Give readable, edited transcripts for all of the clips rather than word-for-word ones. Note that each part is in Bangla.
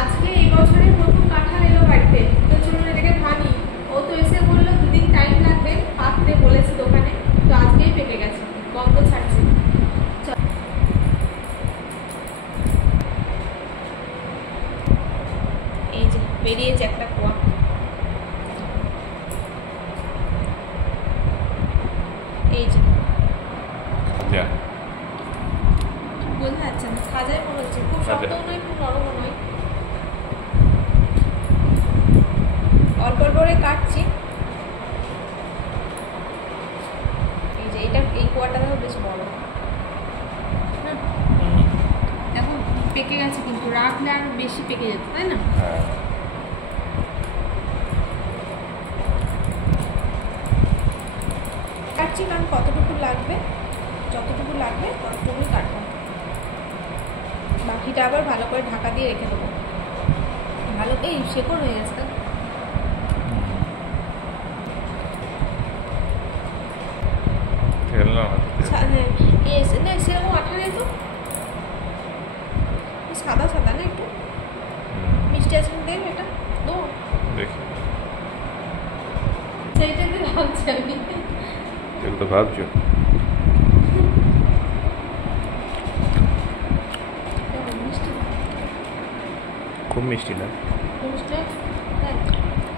আজকে এই বছরের প্রথম কাঁঠাল এলো বাড়িতে, তো চলুন এটাকে ভাঙি। ও তো এসে বললো 2 দিন টাইম লাগবে, পাকতে বলেছে দোকানে, তো আজকেই পেকে গেছে, গন্ধ ছাড়ছে। এই যে বেরিয়েছে একটা কোয়া। এই যে বোঝা যাচ্ছে না, খাজায় মনে হচ্ছে, খুব শক্তও নয় খুব নরমও নয়। অল্প অল্প করে কাটছি। এই যে এটা, এই কোয়াটা বেশ বড়, এখন পেকে গেছে, কিন্তু রাখলে আর বেশি পেকে যেত, তাই না? কাটছি কারণ কতটুকু লাগবে, যতটুকু লাগবে ততটুকুই কাটবো, বাকিটা আবার ভালো করে ঢাকা দিয়ে রেখে দেবো। ভালো এই শেকড় হয়ে গেছে। না সেরকম আঠা নেই তো, সাদা সাদা না, একটু মিষ্টি আছে, দেখ এটা তো দেখি, সেইটাতে ভাবছি আমি, এগুলো ভাবছো খুব মিষ্টি না,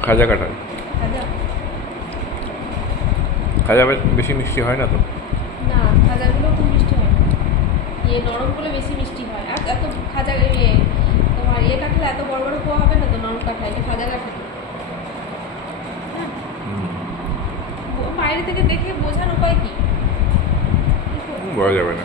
খাজা কাঁঠাল, খাজা বেশি মিষ্টি হয় না তো? না, খাজাগুলো খুব মিষ্টি হয় না, নরমগুলো বেশি মিষ্টি হয়। আর এত খাজা তোমার কাঁঠাল এত বড় বড় কোয়া হবে না তো, নরম কাঁঠাল, এটা খাজা কাঁঠাল। বাইরে থেকে দেখে বোঝার উপায় কি? বোঝা যাবে না।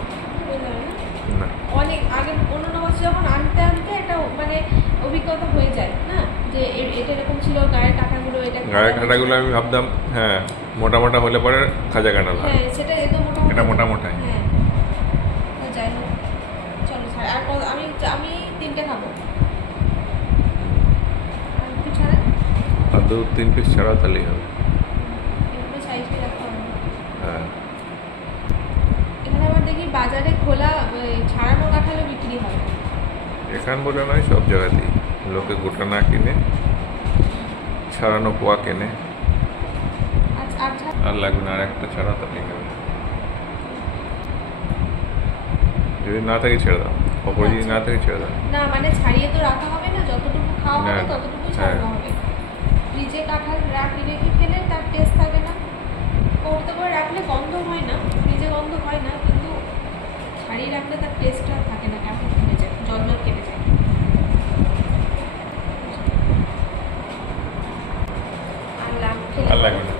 অনেক আগে অন্য বছর যখন আনতে আনতে একটা মানে অভিজ্ঞতা হয়ে যায় না, যে এটা এরকম ছিল, গায়ের কাঁঠাগুলো, এটা গায়ের কাঁঠাগুলো আমি ভাবতাম হ্যাঁ মোটা মোটা হলে পরে খাজা কাঁঠাল হয়, হ্যাঁ সেটা একদম মোটা, এটা মোটা মোটা। হ্যাঁ যাই হোক, চলো ছাড়। আর আমি 3টে খাবো, আর একটু ছাড়া, আর 2-3 পিস ছাড়া তাহলেই হবে। এগুলো সাইজে রাখতে হবে। হ্যাঁ, এখানে আবার দেখি বাজারে খোলা ছাড়ানো কাঁঠালও বিক্রি হয়। এখান বলে নয়, সব জায়গাতেই লোকে গোটা না কিনে ছাড়ানো পোয়া কেনে। আর লাগবে না, আর একটা ছাড়া তাহলেই হবে। যদি না থাকে ছেড়ে দাও, অপর যদি না থাকে ছেড়ে দাও। না মানে ছাড়িয়ে তো রাখা হবে না, যতটুকু খাওয়া হবে ততটুকুই ছাড়ানো হবে। ফ্রিজে কাঁঠাল রেখে খেলে তার টেস্ট থাকে না, করতে করে রাখলে গন্ধ হয় না, ফ্রিজে গন্ধ হয় না, কিন্তু ছাড়িয়ে রাখলে তার টেস্টটা থাকে না, কাঁঠাল কেটে যায়, জল জল কেটে যায়। আর লাগবে না।